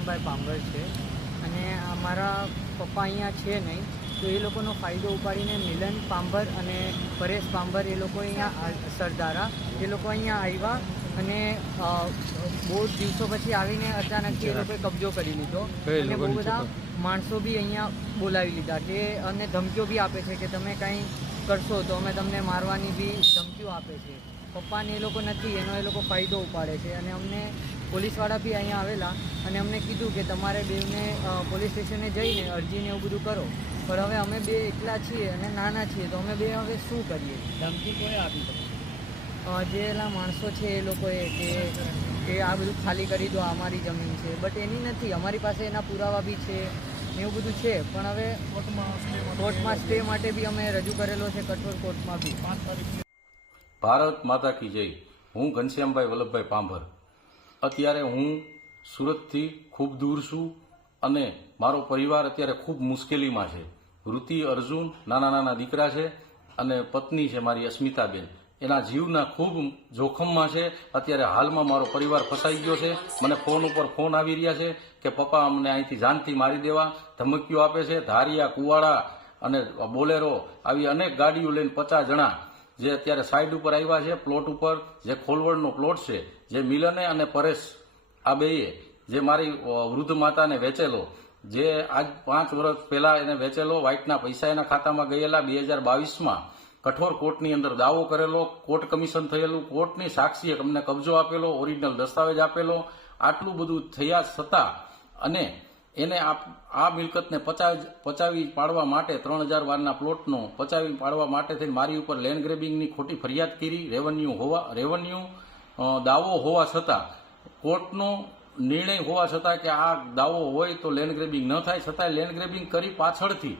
ઘનશ્યામભાઈ પાંભર છે. અને અમારા પપ્પા અહીંયા છે નહીં તો એ લોકોનો ફાયદો ઉપાડીને મિલન પાંભર અને પરેશ પાંભર એ લોકો અહીંયા સરદારા એ લોકો અહીંયા આવ્યા અને બહુ દિવસો પછી આવીને અચાનક એ લોકોએ કબજો કરી લીધો. અને બહુ બધા માણસો બી અહીંયા બોલાવી લીધા કે અને ધમકીઓ બી આપે છે કે તમે કાંઈ કરશો તો અમે તમને મારવાની બી ધમકીઓ આપે છે. પપ્પાને એ લોકો નથી એનો એ લોકો ફાયદો ઉપાડે છે. અને અમને પોલીસવાળા બી અહીંયા આવેલા અને અમને કીધું કે તમારે બેવને પોલીસ સ્ટેશને જઈને અરજીને એવું બધું કરો. પણ હવે અમે બે એકલા છીએ અને નાના છીએ તો અમે બે હવે શું કરીએ? ધમકી કોઈ આપી જે એલા માણસો છે એ લોકોએ કે કે આ બધું ખાલી કરી દો અમારી જમીન છે. બટ એની નથી અમારી પાસે એના પુરાવા બી છે એવું બધું છે. પણ હવે કોર્ટમાં સ્ટે માટે બી અમે રજૂ કરેલો છે કઠોર કોર્ટમાં બી. પાંચ તારીખ ભારત માતા કી જય. હું ઘનશ્યામભાઈ વલ્લભભાઈ પાંભર. અત્યારે હું સુરતથી ખૂબ દૂર છું અને મારો પરિવાર અત્યારે ખૂબ મુશ્કેલીમાં છે. વૃત્તિ અર્જુન નાના નાના દીકરા છે અને પત્ની છે મારી અસ્મિતાબેન. એના જીવના ખૂબ જોખમમાં છે. અત્યારે હાલમાં મારો પરિવાર ફસાઈ ગયો છે. મને ફોન ઉપર ફોન આવી રહ્યા છે કે પપ્પા અમને અહીંથી જાનથી મારી દેવા ધમકીઓ આપે છે. ધારિયા, કુવાડા અને બોલેરો આવી અનેક ગાડીઓ લઈને પચાસ જણા જે અત્યારે સાઈડ ઉપર આવ્યા છે પ્લોટ ઉપર, જે ખોલવડનો પ્લોટ છે, જે મિલને અને પરેશ આ બેએ જે મારી વૃદ્ધ માતાને વેચેલો, જે આજ પાંચ વર્ષ પહેલા એને વેચેલો વ્હાઇટના પૈસા એના ખાતામાં ગયેલા બે હજાર બાવીસમાં, કઠોર કોર્ટની અંદર દાવો કરેલો, કોર્ટ કમિશન થયેલું, કોર્ટની સાક્ષીએ અમને કબજો આપેલો, ઓરિજિનલ દસ્તાવેજ આપેલો, આટલું બધું થયા છતાં અને એને આ મિલકતને પચાવી પચાવી પાડવા માટે ત્રણ હજાર વારના પ્લોટનો પચાવી પાડવા માટે થઈને મારી ઉપર લેન્ડ ગ્રેબિંગની ખોટી ફરિયાદ કરી, રેવન્યુ હોવા રેવન્યુ દાવો હોવા છતાં, કોર્ટનો નિર્ણય હોવા છતાં કે આ દાવો હોય તો લેન્ડ ગ્રેબિંગ ન થાય, છતાંય લેન્ડ ગ્રેબિંગ કરી પાછળથી